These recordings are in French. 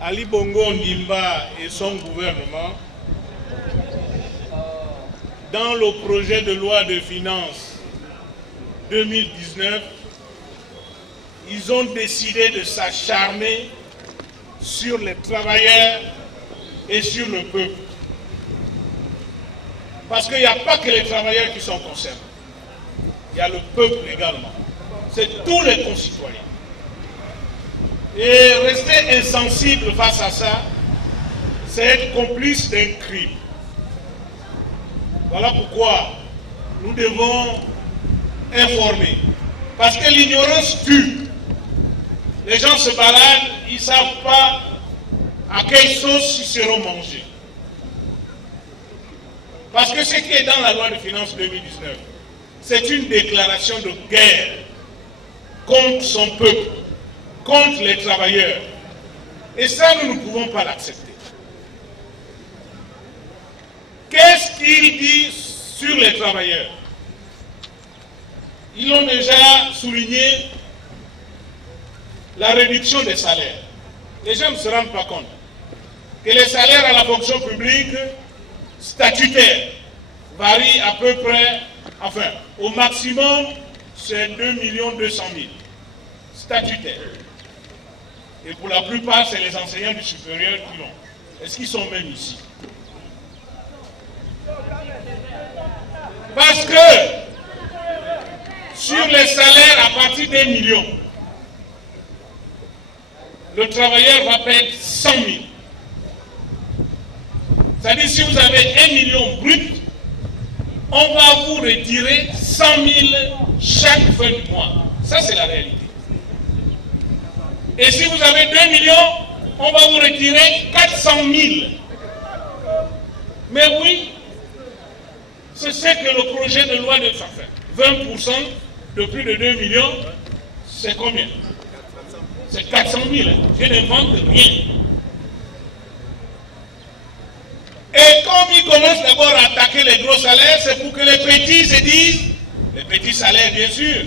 Ali Bongo Ondimba et son gouvernement, dans le projet de loi de finances 2019, ils ont décidé de s'acharner sur les travailleurs et sur le peuple. Parce qu'il n'y a pas que les travailleurs qui sont concernés. Il y a le peuple également. C'est tous les concitoyens. Et rester insensible face à ça, c'est être complice d'un crime. Voilà pourquoi nous devons informer. Parce que l'ignorance tue. Les gens se baladent, ils ne savent pas à quelle sauce ils seront mangés. Parce que ce qui est dans la loi de finances 2019, c'est une déclaration de guerre contre son peuple, contre les travailleurs. Et ça, nous ne pouvons pas l'accepter. Qu'est-ce qu'il dit sur les travailleurs? Ils ont déjà souligné la réduction des salaires. Les gens ne se rendent pas compte que les salaires à la fonction publique statutaire varient à peu près, enfin, au maximum, c'est 2 200 000 statutaires. Et pour la plupart, c'est les enseignants du supérieur qui l'ont. Est-ce qu'ils sont même ici? Parce que sur les salaires à partir des millions, le travailleur va perdre 100 000. C'est-à-dire, si vous avez 1 million brut, on va vous retirer 100 000 chaque fin du mois. Ça, c'est la réalité. Et si vous avez 2 millions, on va vous retirer 400 000. Mais oui, c'est ce que le projet de loi de faire. 20% de plus de 2 millions, c'est combien? C'est 400 000. Je n'invente rien. Et comme ils commencent d'abord à attaquer les gros salaires, c'est pour que les petits se disent, les petits salaires bien sûr,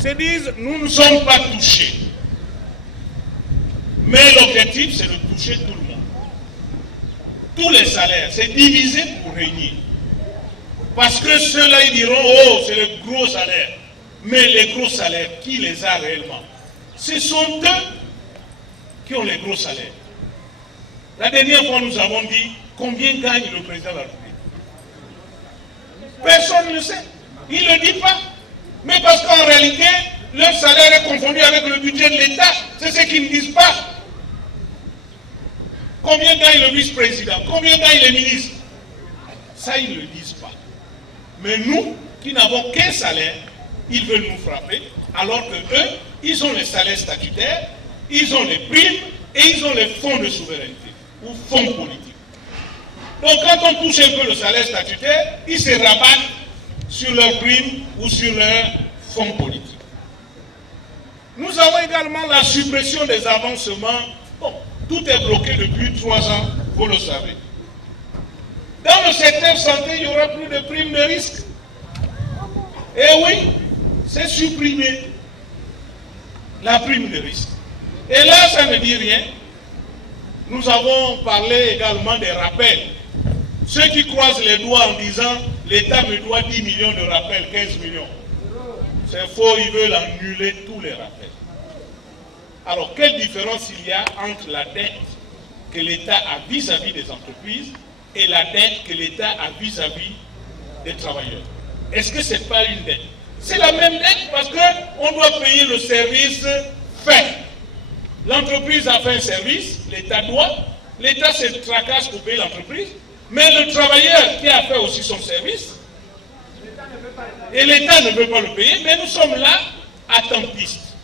se disent, nous ne sommes pas touchés. Mais l'objectif, c'est de toucher tout le monde. Tous les salaires, c'est divisé pour régner. Parce que ceux-là, ils diront, oh, c'est le gros salaire. Mais les gros salaires, qui les a réellement? Ce sont eux qui ont les gros salaires. La dernière fois, nous avons dit combien gagne le président de la République. Personne ne le sait. Il ne le dit pas. Mais parce qu'en réalité, leur salaire est confondu avec le budget de l'État. C'est ce qu'ils ne disent pas. Combien gagne le vice-président? Combien gagne les ministres? Ça, ils ne le disent pas. Mais nous, qui n'avons qu'un salaire, ils veulent nous frapper, alors que eux, ils ont les salaires statutaires, ils ont les primes et ils ont les fonds de souveraineté ou fonds politiques. Donc quand on touche un peu le salaire statutaire, ils se rabattent sur leurs primes ou sur leurs fonds politiques. Nous avons également la suppression des avancements. Bon, tout est bloqué depuis 3 ans, vous le savez. Dans le secteur santé, il n'y aura plus de primes de risque. Et oui, c'est supprimé. La prime de risque. Et là, ça ne dit rien. Nous avons parlé également des rappels. Ceux qui croisent les doigts en disant l'État me doit 10 millions de rappels, 15 millions. C'est faux, ils veulent annuler tous les rappels. Alors, quelle différence il y a entre la dette que l'État a vis-à-vis des entreprises et la dette que l'État a vis-à-vis des travailleurs? Est-ce que ce n'est pas une dette? C'est la même dette parce qu'on doit payer le service fait. L'entreprise a fait un service, l'État doit. L'État se tracasse pour payer l'entreprise. Mais le travailleur qui a fait aussi son service, et l'État ne veut pas le payer, mais nous sommes là, attentistes.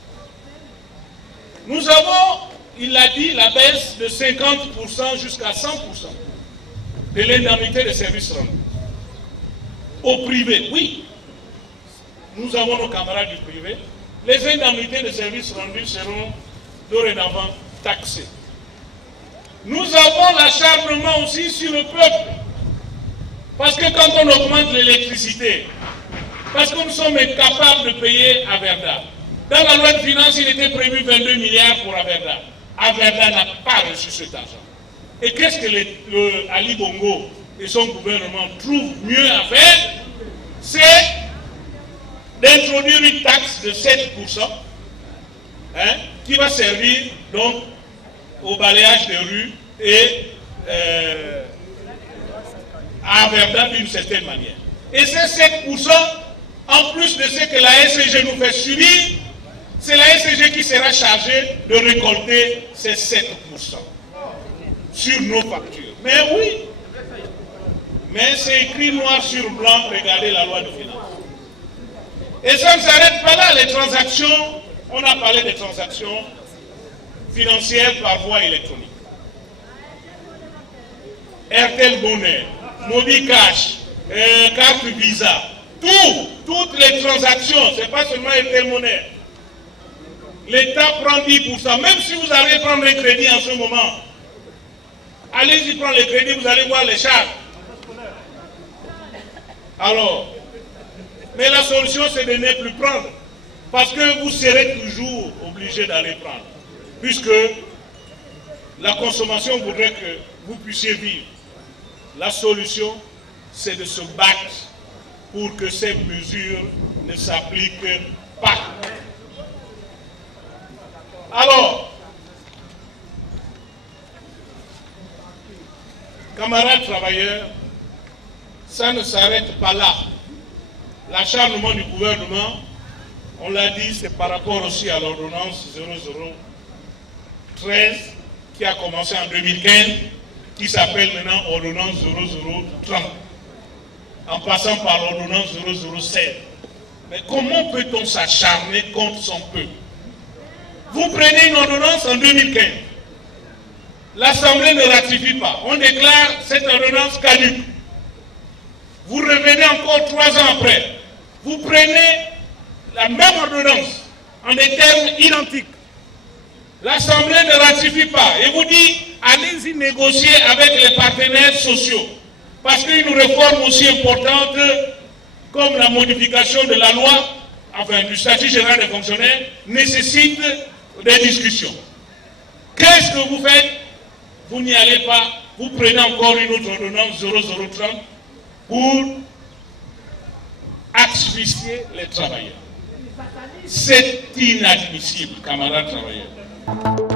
Nous avons, il l'a dit, la baisse de 50% jusqu'à 100% de l'indemnité de services rendus. Au privé, oui. Nous avons nos camarades du privé. Les indemnités de services rendus seront dorénavant taxées. Nous avons l'acharnement aussi sur le peuple. Parce que quand on augmente l'électricité, Parce que nous sommes incapables de payer Averda. Dans la loi de finances, il était prévu 22 milliards pour Averda. Averda n'a pas reçu cet argent. Et qu'est-ce que Ali Bongo et son gouvernement trouvent mieux à faire? C'est d'introduire une taxe de 7%, qui va servir donc au balayage des rues et à Averda d'une certaine manière. Et ces 7%, en plus de ce que la SCG nous fait subir, c'est la SCG qui sera chargée de récolter ces 7% sur nos factures. Mais oui, mais c'est écrit noir sur blanc, regardez la loi de finances. Et ça ne s'arrête pas là, les transactions, on a parlé des transactions financières par voie électronique. Airtel Money, Mobicash, carte Visa, toutes les transactions, ce n'est pas seulement Airtel Money. L'État prend 10%, même si vous allez prendre un crédit en ce moment, allez-y prendre les crédits, vous allez voir les charges. Alors, mais la solution c'est de ne plus prendre, parce que vous serez toujours obligé d'aller prendre, puisque la consommation voudrait que vous puissiez vivre. La solution c'est de se battre pour que ces mesures ne s'appliquent pas. Alors, camarades travailleurs, ça ne s'arrête pas là. L'acharnement du gouvernement, on l'a dit, c'est par rapport aussi à l'ordonnance 0013 qui a commencé en 2015, qui s'appelle maintenant ordonnance 0030, en passant par l'ordonnance 0016. Mais comment peut-on s'acharner contre son peuple? Vous prenez une ordonnance en 2015, l'Assemblée ne ratifie pas, on déclare cette ordonnance caduque. Vous revenez encore 3 ans après, vous prenez la même ordonnance en des termes identiques. L'Assemblée ne ratifie pas et vous dit allez-y négocier avec les partenaires sociaux. Parce qu'une réforme aussi importante comme la modification de la loi, enfin du statut général des fonctionnaires, nécessite des discussions. Qu'est-ce que vous faites? Vous n'y allez pas, vous prenez encore une autre ordonnance 0030 pour asphyxier les travailleurs. C'est inadmissible, camarades travailleurs.